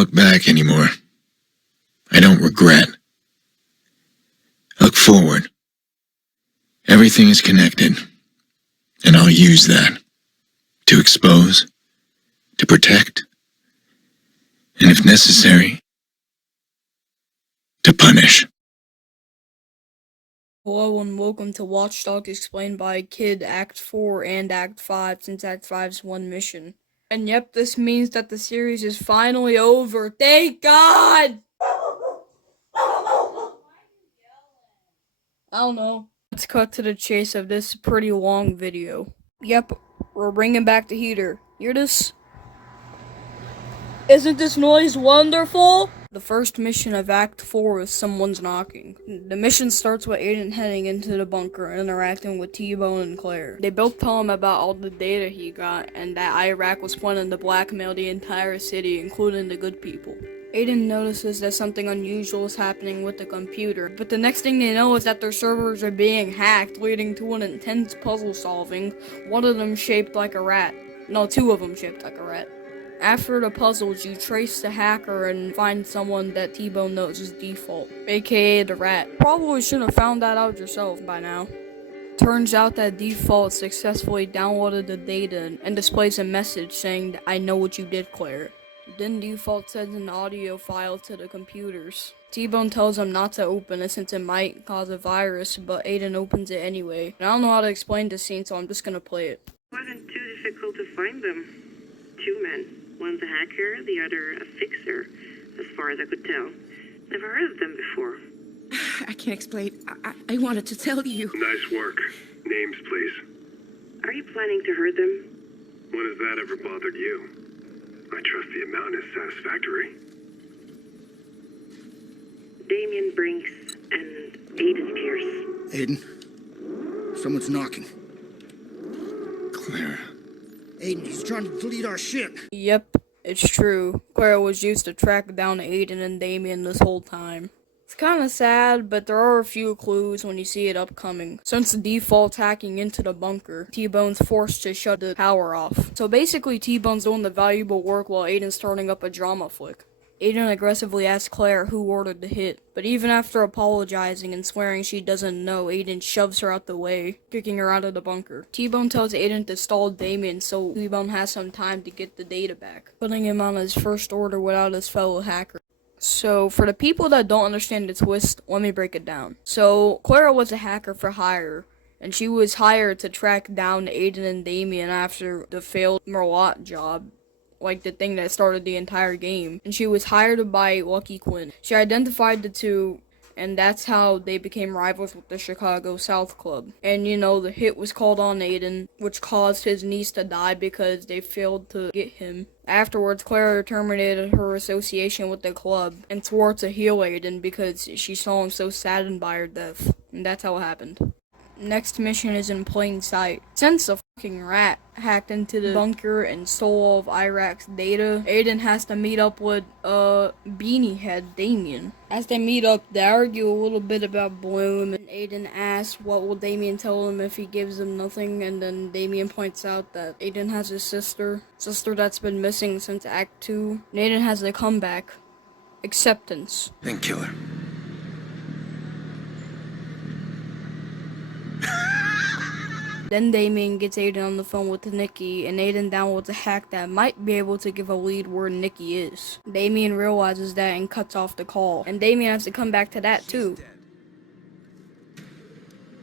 look back anymore. I don't regret. Look forward. Everything is connected, and I'll use that to expose, to protect, and if necessary, to punish. Hello and welcome to Watchdog Explained by Kid Act 4 and Act 5, since Act 5's one mission. And yep, this means that the series is finally over. Thank God! I don't know. Let's cut to the chase of this pretty long video. Yep, we're bringing back the heater. Hear this? Isn't this noise wonderful? The first mission of Act 4 is someone's knocking. The mission starts with Aiden heading into the bunker and interacting with T-Bone and Claire. They both tell him about all the data he got and that Iraq was planning to blackmail the entire city, including the good people. Aiden notices that something unusual is happening with the computer, but the next thing they know is that their servers are being hacked, leading to an intense puzzle solving, one of them shaped like a rat. No, two of them shaped like a rat. After the puzzles, you trace the hacker and find someone that T-Bone knows is Default, aka the rat. Probably should have found that out yourself by now. Turns out that Default successfully downloaded the data and displays a message saying, "I know what you did, Claire." Then Default sends an audio file to the computers. T-Bone tells him not to open it since it might cause a virus, but Aiden opens it anyway. And I don't know how to explain this scene, so I'm just gonna play it. It wasn't too difficult to find them. Two men. One's a hacker, the other a fixer, as far as I could tell. Never heard of them before. I can't explain. I wanted to tell you. Nice work. Names, please. Are you planning to hurt them? When has that ever bothered you? I trust the amount is satisfactory. Damien Brinks and Aiden Pierce. Aiden, someone's knocking. Clara. Aiden, he's trying to delete our shit. Yep, it's true. Clara was used to track down Aiden and Damien this whole time. It's kinda sad, but there are a few clues when you see it upcoming. Since the Default's hacking into the bunker, T-Bone's forced to shut the power off. So basically T-Bone's doing the valuable work while Aiden's starting up a drama flick. Aiden aggressively asks Claire who ordered the hit, but even after apologizing and swearing she doesn't know, Aiden shoves her out the way, kicking her out of the bunker. T-Bone tells Aiden to stall Damien so T-Bone has some time to get the data back, putting him on his first order without his fellow hacker. So, for the people that don't understand the twist, let me break it down. So, Clara was a hacker for hire, and she was hired to track down Aiden and Damien after the failed Merlot job. Like the thing that started the entire game. And she was hired by Lucky Quinn. She identified the two, and that's how they became rivals with the Chicago South Club. And you know, the hit was called on Aiden, which caused his niece to die because they failed to get him. Afterwards, Clara terminated her association with the club and swore to heal Aiden because she saw him so saddened by her death. And that's how it happened. Next mission is in plain sight. Since the fucking rat hacked into the bunker and stole all of Iraq's data, Aiden has to meet up with Beanie Head Damien. As they meet up, they argue a little bit about Bloom, and Aiden asks what will Damien tell him if he gives him nothing, and then Damien points out that Aiden has his sister that's been missing since Act 2. And Aiden has a comeback. Acceptance. Then kill her. Then Damien gets Aiden on the phone with Nikki, and Aiden downloads a hack that might be able to give a lead where Nikki is. Damien realizes that and cuts off the call, and Damien has to come back to that too.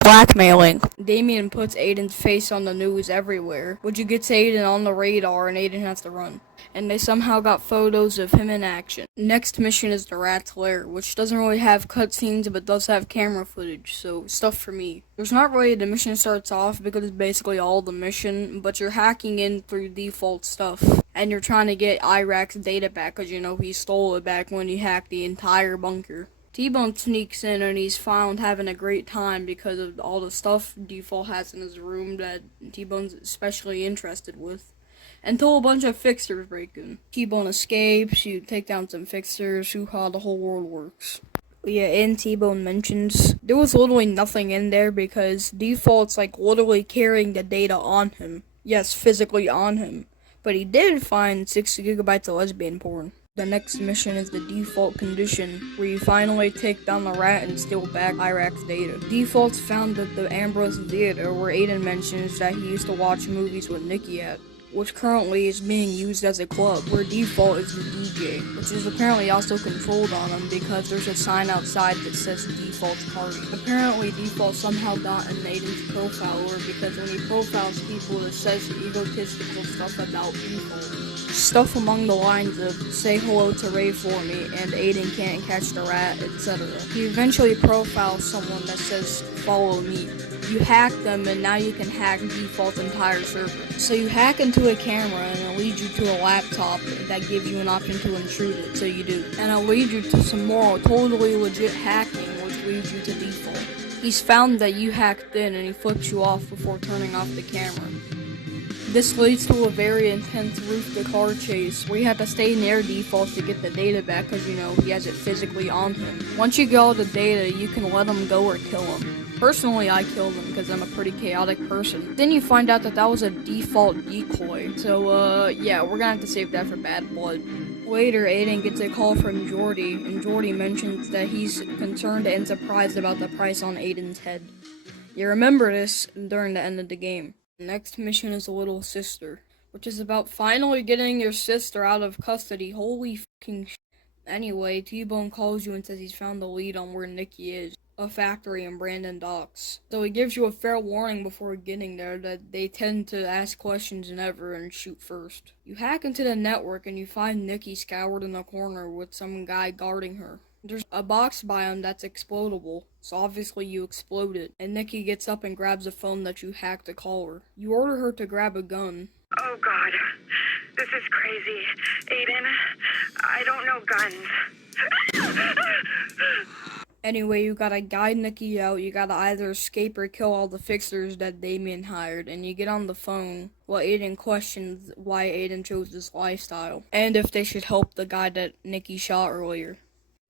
Blackmailing. Damien puts Aiden's face on the news everywhere, which gets Aiden on the radar and Aiden has to run. And they somehow got photos of him in action. Next mission is the Rat's Lair, which doesn't really have cutscenes but does have camera footage, so stuff for me. There's not really the mission starts off because it's basically all the mission, but you're hacking in through Default stuff. And you're trying to get Iraq's data back because you know he stole it back when he hacked the entire bunker. T-Bone sneaks in and he's found having a great time because of all the stuff Default has in his room that T-Bone's especially interested with. Until a bunch of fixers break in. T-Bone escapes, you take down some fixers, how the whole world works. Yeah, and T-Bone mentions there was literally nothing in there because Default's like literally carrying the data on him. Yes, physically on him. But he did find 6 gigabytes of lesbian porn. The next mission is the default condition, where you finally take down the rat and steal back Iraq's data. Default's found at the Ambrose Theater, where Aiden mentions that he used to watch movies with Nikki at, which currently is being used as a club, where Default is the DJ, which is apparently also controlled on him because there's a sign outside that says Default's party. Apparently Default somehow got in Aiden's profile, or because when he profiles people it says egotistical stuff about Default. Stuff along the lines of, say hello to Ray for me, and Aiden can't catch the rat, etc. He eventually profiles someone that says, follow me. You hack them, and now you can hack Default's entire server. So you hack into a camera, and it leads you to a laptop that gives you an option to intrude it, so you do. And it'll lead you to some more totally legit hacking, which leads you to Default. He's found that you hacked in, and he flips you off before turning off the camera. This leads to a very intense roof-to-car chase, where you have to stay near Default to get the data back because, he has it physically on him. Once you get all the data, you can let him go or kill him. Personally, I killed him because I'm a pretty chaotic person. Then you find out that was a Default decoy, so, yeah, we're gonna have to save that for Bad Blood. Later, Aiden gets a call from Jordy, and Jordy mentions that he's concerned and surprised about the price on Aiden's head. You remember this during the end of the game. The next mission is Little Sister, which is about finally getting your sister out of custody. Holy fucking shit. Anyway, T-Bone calls you and says he's found the lead on where Nikki is, a factory in Brandon Docks. So he gives you a fair warning before getting there that they tend to ask questions never and shoot first. You hack into the network and you find Nikki scoured in a corner with some guy guarding her. There's a box by him that's explodable, so obviously you explode it, and Nikki gets up and grabs a phone that you hacked to call her. You order her to grab a gun. Oh God, this is crazy. Aiden, I don't know guns. Anyway, you gotta guide Nikki out, you gotta either escape or kill all the fixers that Damien hired, and you get on the phone while Aiden questions why Aiden chose this lifestyle, and if they should help the guy that Nikki shot earlier.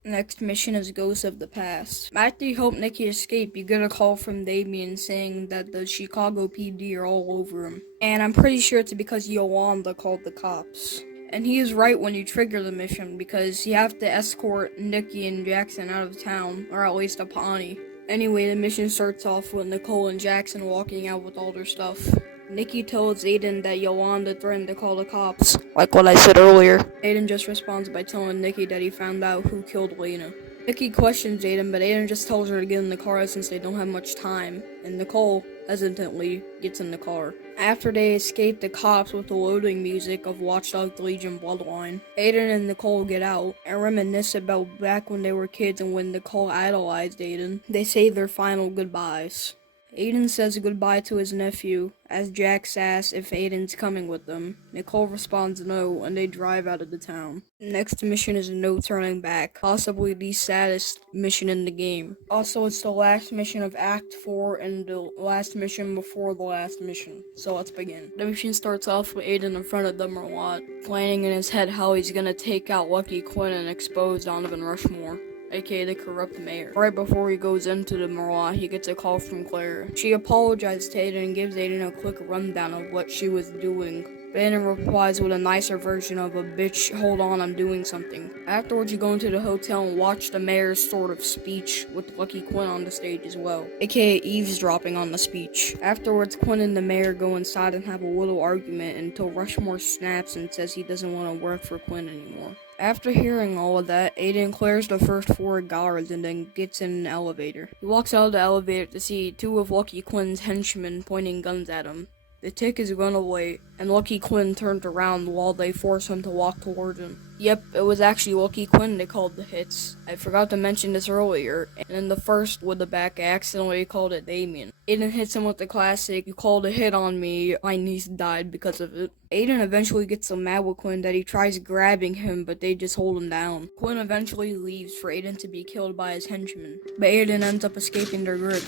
Next mission is Ghosts of the Past. After you help Nikki escape, you get a call from Damien saying that the Chicago PD are all over him. And I'm pretty sure it's because Yolanda called the cops. And he is right when you trigger the mission, because you have to escort Nikki and Jackson out of town, or at least a Pawnee. Anyway, the mission starts off with Nicole and Jackson walking out with all their stuff. Nikki tells Aiden that Yolanda threatened to call the cops, like what I said earlier. Aiden just responds by telling Nikki that he found out who killed Lena. Nikki questions Aiden, but Aiden just tells her to get in the car since they don't have much time, and Nicole hesitantly gets in the car. After they escape the cops with the loading music of Watch Dogs Legion Bloodline, Aiden and Nicole get out and reminisce about back when they were kids and when Nicole idolized Aiden. They say their final goodbyes. Aiden says goodbye to his nephew, as Jack asks if Aiden's coming with them. Nicole responds no, and they drive out of the town. Next mission is No Turning Back, possibly the saddest mission in the game. Also, it's the last mission of Act 4 and the last mission before the last mission. So let's begin. The mission starts off with Aiden in front of the Merlot, planning in his head how he's gonna take out Lucky Quinn and expose Donovan Rushmore, aka the corrupt mayor. Right before he goes into the Merlot, he gets a call from Clara. She apologizes to Aiden and gives Aiden a quick rundown of what she was doing. But Aiden replies with a nicer version of a bitch, hold on, I'm doing something. Afterwards, you go into the hotel and watch the mayor's sort of speech with Lucky Quinn on the stage as well, aka eavesdropping on the speech. Afterwards, Quinn and the mayor go inside and have a little argument until Rushmore snaps and says he doesn't want to work for Quinn anymore. After hearing all of that, Aiden clears the first 4 guards and then gets in an elevator. He walks out of the elevator to see 2 of Lucky Quinn's henchmen pointing guns at him. The tick is run away, and Lucky Quinn turns around while they force him to walk towards him. Yep, it was actually Lucky Quinn that called the hits. I forgot to mention this earlier, and in the first with the back, I accidentally called it Damien. Aiden hits him with the classic, you called a hit on me, my niece died because of it. Aiden eventually gets so mad with Quinn that he tries grabbing him, but they just hold him down. Quinn eventually leaves for Aiden to be killed by his henchmen, but Aiden ends up escaping their grip.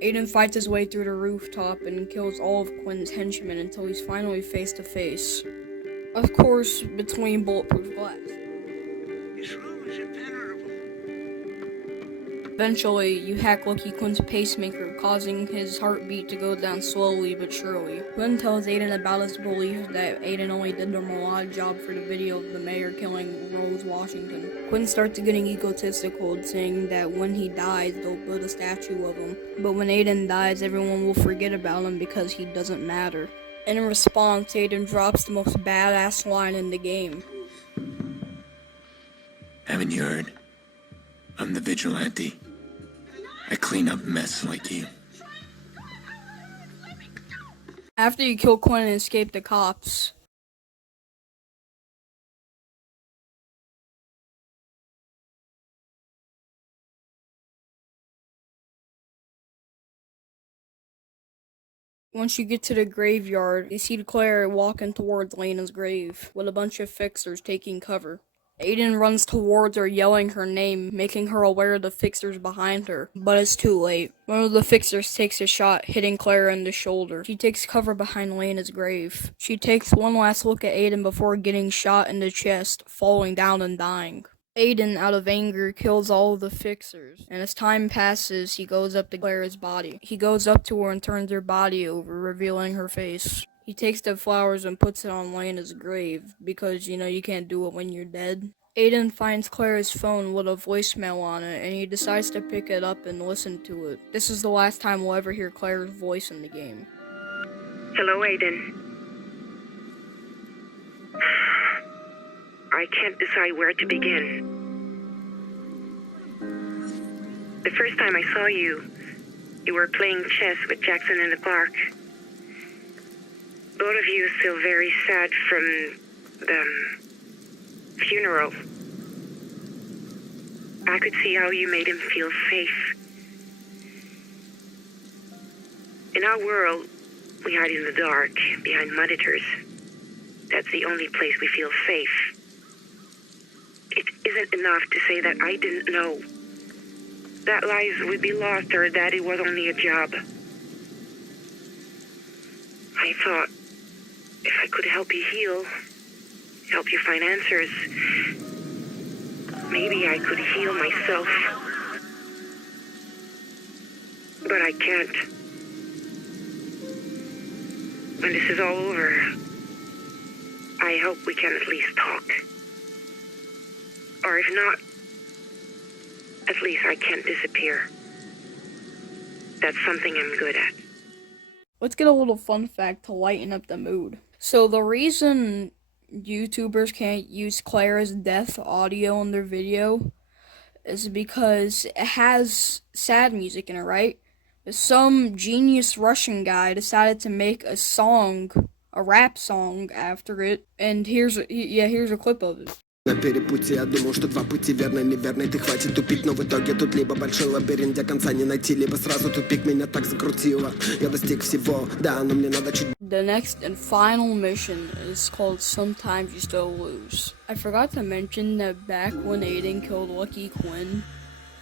Aiden fights his way through the rooftop and kills all of Quinn's henchmen until he's finally face to face. Of course, between bulletproof glass. This room is impenetrable. Eventually, you hack Lucky Quinn's pacemaker, causing his heartbeat to go down slowly but surely. Quinn tells Aiden about his belief that Aiden only did the melodic job for the video of the mayor killing Rose Washington. Quinn starts getting egotistical, saying that when he dies, they'll build a statue of him. But when Aiden dies, everyone will forget about him because he doesn't matter. In response, Aiden drops the most badass line in the game. Haven't you heard? I'm the vigilante. I clean up mess like you. After you kill Quinn and escape the cops, once you get to the graveyard, you see Claire walking towards Lena's grave, with a bunch of fixers taking cover. Aiden runs towards her, yelling her name, making her aware of the fixers behind her, but it's too late. One of the fixers takes a shot, hitting Clara in the shoulder. She takes cover behind Lena's grave. She takes one last look at Aiden before getting shot in the chest, falling down and dying. Aiden, out of anger, kills all of the fixers, and as time passes, he goes up to Clara's body. He goes up to her and turns her body over, revealing her face. He takes the flowers and puts it on Lena's grave, because, you can't do it when you're dead. Aiden finds Clara's phone with a voicemail on it, and he decides to pick it up and listen to it. This is the last time we'll ever hear Clara's voice in the game. Hello, Aiden. I can't decide where to begin. The first time I saw you, you were playing chess with Jackson and Clark. Both of you still very sad from the funeral. I could see how you made him feel safe. In our world, we hide in the dark, behind monitors. That's the only place we feel safe. It isn't enough to say that I didn't know. That lives would be lost or that it was only a job. I thought, if I could help you heal, help you find answers, maybe I could heal myself. But I can't. When this is all over, I hope we can at least talk. Or if not, at least I can't disappear. That's something I'm good at. Let's get a little fun fact to lighten up the mood. So the reason YouTubers can't use Clara's death audio in their video is because it has sad music in it, right? Some genius Russian guy decided to make a song, a rap song after it, and here's a clip of it. На перепутье я думал, что два пути верный, неверный, ты хватит тупить, но в итоге тут либо большой лабиринт, где конца не найти, либо сразу тупик, меня так закрутило, я достиг всего, да, но мне надо чуть... The next and final mission is called Sometimes You Still Lose. I forgot to mention that back when Aiden killed Lucky Quinn,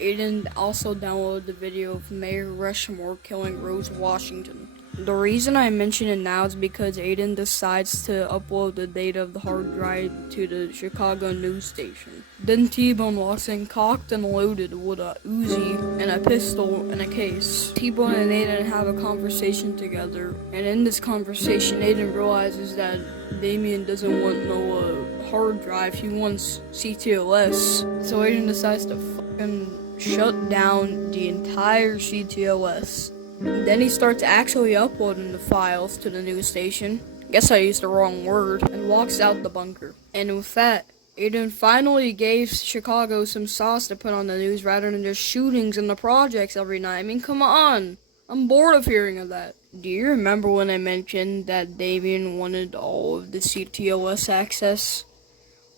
Aiden also downloaded the video of Mayor Rushmore killing Rose Washington. The reason I mention it now is because Aiden decides to upload the data of the hard drive to the Chicago news station. Then T-Bone walks in cocked and loaded with a Uzi and a pistol in a case. T-Bone and Aiden have a conversation together, and in this conversation Aiden realizes that Damien doesn't want no hard drive, he wants CTOS. So Aiden decides to fucking shut down the entire CTOS. Then he starts actually uploading the files to the news station. Guess I used the wrong word. And walks out the bunker. And with that, Aiden finally gave Chicago some sauce to put on the news rather than just shootings in the projects every night. I mean, come on. I'm bored of hearing of that. Do you remember when I mentioned that Damien wanted all of the CTOS access?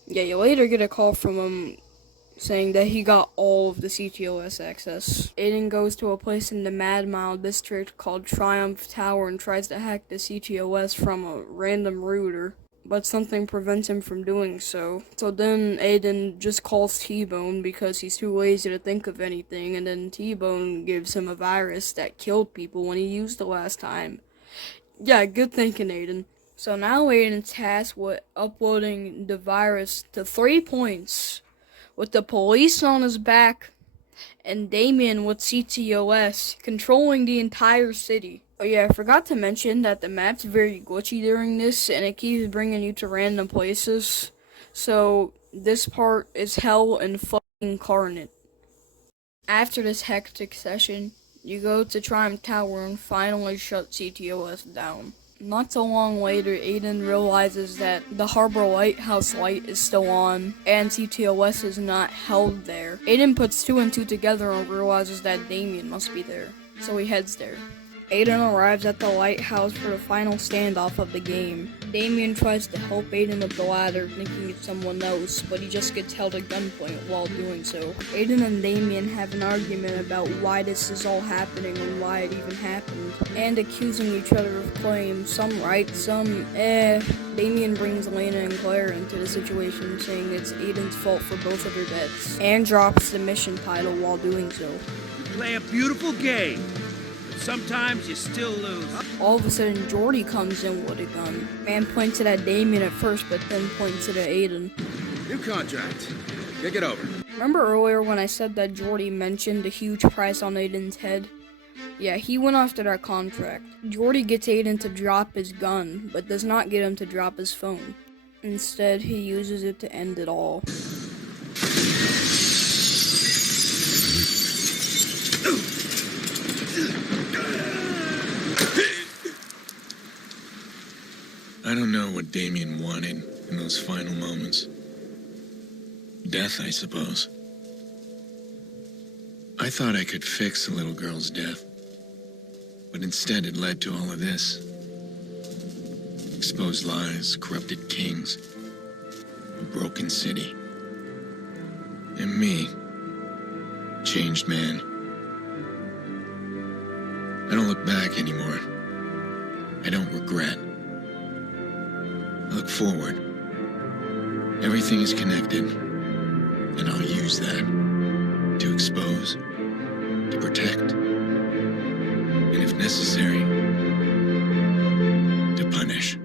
Yeah, you later get a call from him saying that he got all of the CTOS access. Aiden goes to a place in the Mad Mile district called Triumph Tower and tries to hack the CTOS from a random router, but something prevents him from doing so. So then Aiden just calls T-Bone because he's too lazy to think of anything, and then T-Bone gives him a virus that killed people when he used it last time. Yeah, good thinking, Aiden. So now Aiden's tasked with uploading the virus to 3 points, with the police on his back, and Damien with CTOS controlling the entire city. Oh yeah, I forgot to mention that the map's very glitchy during this, and it keeps bringing you to random places. So this part is hell and fucking incarnate. After this hectic session, you go to Triumph Tower and finally shut CTOS down. Not so long later, Aiden realizes that the Harbor Lighthouse light is still on, and CTOS is not held there. Aiden puts two and two together and realizes that Damien must be there, so he heads there. Aiden arrives at the lighthouse for the final standoff of the game. Damien tries to help Aiden with the ladder, thinking it's someone else, but he just gets held at gunpoint while doing so. Aiden and Damien have an argument about why this is all happening and why it even happened, and accusing each other of claims, some right, some Damien brings Elena and Claire into the situation, saying it's Aiden's fault for both of their deaths, and drops the mission title while doing so. You play a beautiful game. Sometimes you still lose. All of a sudden, Jordy comes in with a gun. Man points it at Damien at first, but then points it at Aiden. New contract. Kick it over. Remember earlier when I said that Jordy mentioned the huge price on Aiden's head? Yeah, he went after that contract. Jordy gets Aiden to drop his gun, but does not get him to drop his phone. Instead, he uses it to end it all. I don't know what Damien wanted in those final moments. Death, I suppose. I thought I could fix the little girl's death, but instead it led to all of this. Exposed lies, corrupted kings, a broken city. And me, changed man. I don't look back anymore. I don't regret. I look forward. Everything is connected, and I'll use that to expose, to protect, and if necessary, to punish.